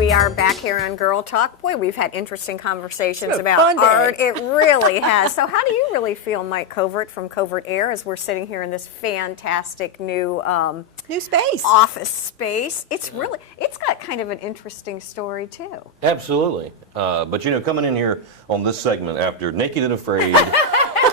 We are back here on Girl Talk. Boy, we've had interesting conversations about fun day. art. It really has. So how do you really feel, Mike Covert from Covert Aire, as we're sitting here in this fantastic new space, office space? It's got kind of an interesting story too. Absolutely. But you know, coming in here on this segment after Naked and Afraid,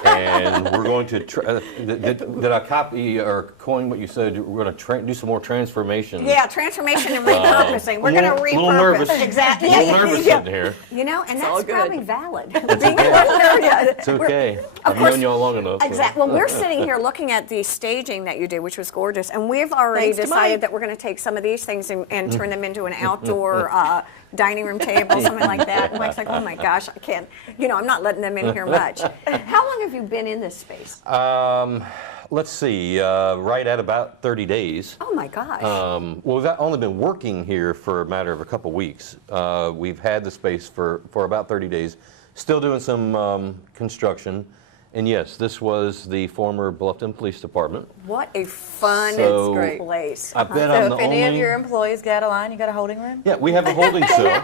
and we're going to did I copy or coin what you said? We're going to do some more transformation. Yeah, transformation and repurposing. We're going to repurpose. A little nervous. Exactly. A little nervous sitting here. You know, and that's probably valid. It's okay. I've known y'all long enough. Exactly. Well, we're sitting here looking at the staging that you did, which was gorgeous, and we've already decided that we're going to take some of these things and turn them into an outdoor dining room table, something like that. And Mike's like, oh my gosh, I can't. You know, I'm not letting them in here much. How long have you been in this space? Let's see, right at about 30 days. Oh my gosh. Well, we've only been working here for a matter of a couple weeks. We've had the space for about 30 days, still doing some construction. And yes, this was the former Bluffton Police Department. What a fun place. I bet I'm the if any of your employees got a line, you got a holding room? Yeah, we have a holding cell.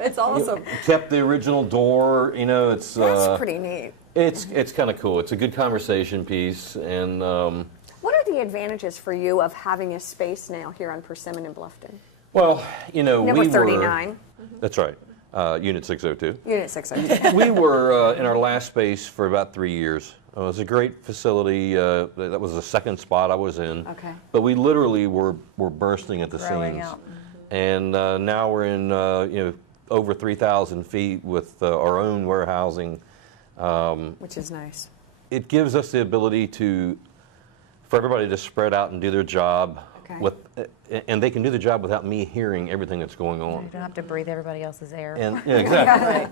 It's awesome. Kept the original door, you know, it's... That's pretty neat. It's kind of cool. It's a good conversation piece. And what are the advantages for you of having a space now here on Persimmon and Bluffton? Well, you know, Number 39. That's right. Unit 602. Unit 602. We were in our last space for about 3 years. It was a great facility. That was the second spot I was in. Okay. But we literally were bursting at the Growing seams. out. And now we're in you know, over 3,000 feet with our own warehousing. Which is nice. It gives us the ability for everybody to spread out and do their job. Okay. And they can do the job without me hearing everything that's going on. You don't have to breathe everybody else's air. And yeah, exactly. Right.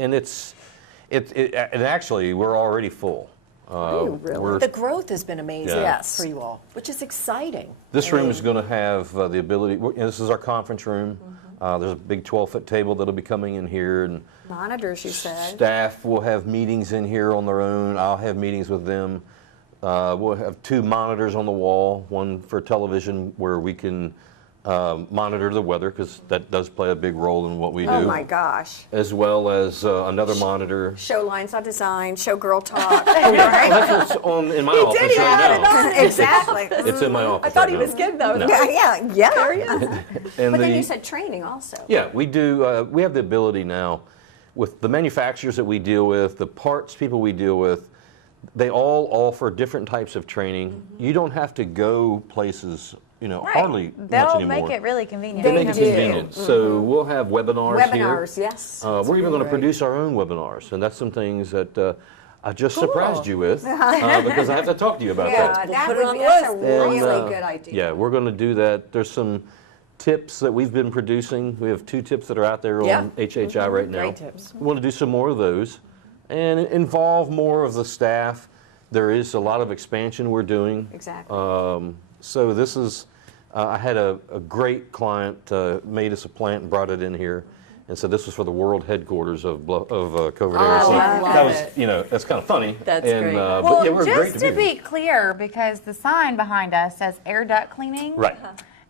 And and actually we're already full. Really? The growth has been amazing Yes. for you all, which is exciting. This room is going to have the ability. You know, this is our conference room. There's a big 12-foot table that'll be coming in here, and Monitors, you said. staff will have meetings in here on their own. I'll have meetings with them. We'll have 2 monitors on the wall, one for television where we can monitor the weather, because that does play a big role in what we do. Oh my gosh. As well as another monitor. Show lines on design, show girl talk. Well, that's what's in my office right now. Exactly. It's in my office. I thought right he now. was kidding though. No. Yeah. There he is. And But then you said training also. Yeah, we do. We have the ability now, with the manufacturers that we deal with, the parts people we deal with, they all offer different types of training. You don't have to go places, you know, hardly much They'll anymore. make it really convenient. They make it convenient. So we'll have webinars here. Webinars, yes. We're even going to produce our own webinars, and that's some things that I just surprised you with, because I have to talk to you about that. That's a really good idea. Yeah, we're going to do that. There's some tips that we've been producing. We have 2 tips that are out there on HHI right now. Great tips. We want to do some more of those and involve more of the staff. There is a lot of expansion we're doing. Exactly. So this is, I had a great client made us a plant and brought it in here. And so this was for the world headquarters of Covert Aire. So that was, you know, that's kind of funny. That's great. But Well, yeah, we're great just to to be here. be clear, because the sign behind us says air duct cleaning. Right.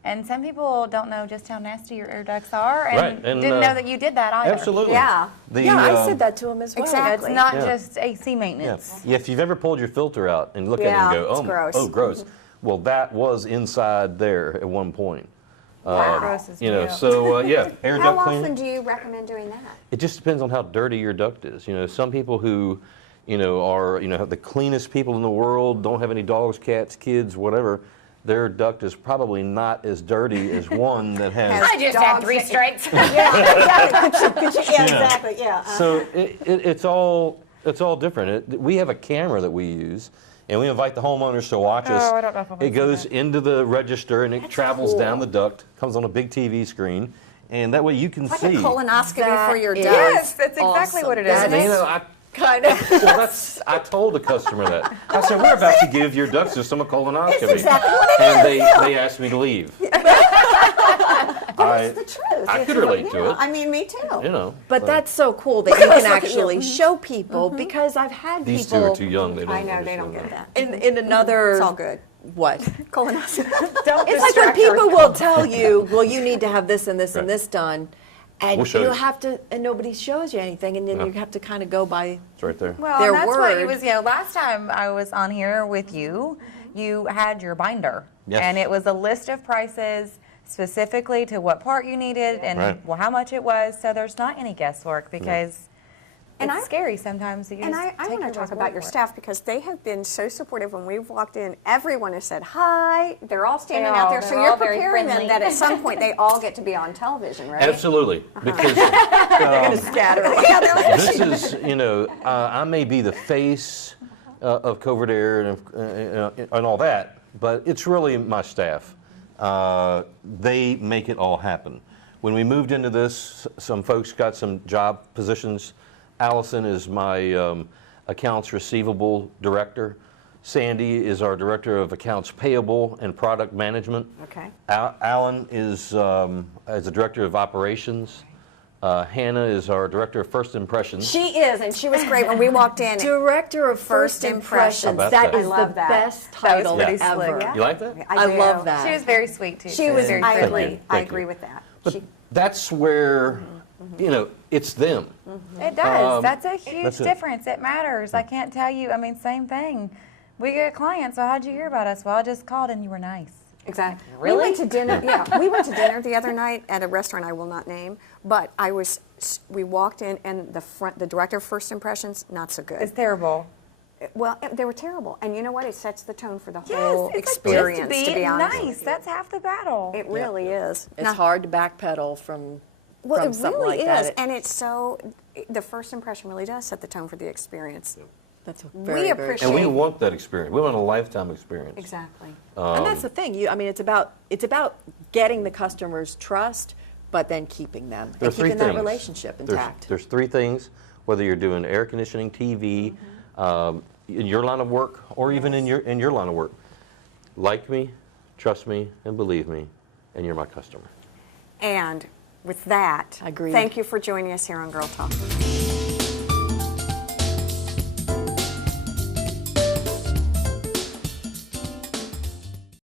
And some people don't know just how nasty your air ducts are, and, Right, and, didn't know that you did that either. Absolutely. Yeah. I said that to him as well. Exactly. It's not Yeah. just AC Yeah. maintenance. Yeah, if you've ever pulled your filter out and look at it Yeah, and it's go, gross. oh, gross. Well, that was inside there at one point. Gross as You know, hell. so yeah, air How duct often cleaning. do you recommend doing that? It just depends on how dirty your duct is. You know, some people who, you know, are, you know, the cleanest people in the world, don't have any dogs, cats, kids, whatever, their duct is probably not as dirty as one that has. I just had 3 strikes. Exactly. Yeah. So it's all different. We have a camera that we use, and we invite the homeowners to watch us. I don't know if I'm It gonna goes into the register and it travels down the duct, comes on a big TV screen, and that way you can Like see. a colonoscopy for your ducts. Yes, that's exactly what it is. Isn't it? You know, I Kind of. Well, I told the customer that. I said, we're about to give your duct system a colonoscopy. That's exactly what it and is. they asked me to leave. But it's the truth. I could relate to it. I mean, me too. You know. But so. that's so cool that you Look can at you. actually show people, because I've had These two people are too young. They don't I know, they don't understand get that. that. in another It's all good. What? Colonoscopy. Don't It's like when distract her. people will tell you, well, you need to have this and this and Right. this done. And We'll show you you. have to, and nobody shows you anything, and then you have to kind of go by. It's right there. Well, their and that's what it word. was, last time I was on here with you, you had your binder. Yes. And it was a list of prices specifically to what part you needed and Right. well, how much it was. So there's not any guesswork because And it's I- scary sometimes that you And just I take want to your talk word about your for it. staff because they have been so supportive when we've walked in. Everyone has said hi. They're all standing They out all- there. So they're you're all very preparing them friendly. that at some point they all get to be on television, right? Absolutely, because They're going to scatter. Yeah, they're like, this is, I may be the face of Covert Aire and all that, but it's really my staff. They make it all happen. When we moved into this, some folks got some job positions. Allison is my accounts receivable director. Sandy is our director of accounts payable and product management. Okay. Alan is as the director of operations. Hannah is our director of first impressions. She is, and she was great when we walked in. Director of First First Impressions. Impressions. How about That that? is I the love that. best That was title pretty ever. slick. Yeah. You like that? I do. love that. She was very sweet too. She was, very I friendly. agree. I Thank agree you. with that. But that's where, it's them. It does. That's a huge That's it. difference. It matters. I can't tell you. I mean, same thing. We get clients. So how'd you hear about us? Well, I just called and you were nice. Exactly. Really? We went to dinner. Yeah, we went to dinner the other night at a restaurant I will not name. But we walked in, and the director of First Impressions, not so good. It's terrible. Well, they were terrible. And you know what? It sets the tone for the Yes, whole it's experience. just To be honest, nice. That's half the battle. it really is. It's Now- hard to backpedal from Well, it something really like is, that. and it's so. The first impression really does set the tone for the experience. That's We very, very appreciate- And we Shame. want that experience. We want a lifetime experience. Exactly. And that's the thing. It's about getting the customer's trust, but then keeping them and There's three keeping that things. relationship intact. There's three things, whether you're doing air conditioning, TV, in your line of work, or even in your line of work. Like me, trust me, and believe me, and you're my customer. And with that, Agreed. thank you for joining us here on Girl Talk.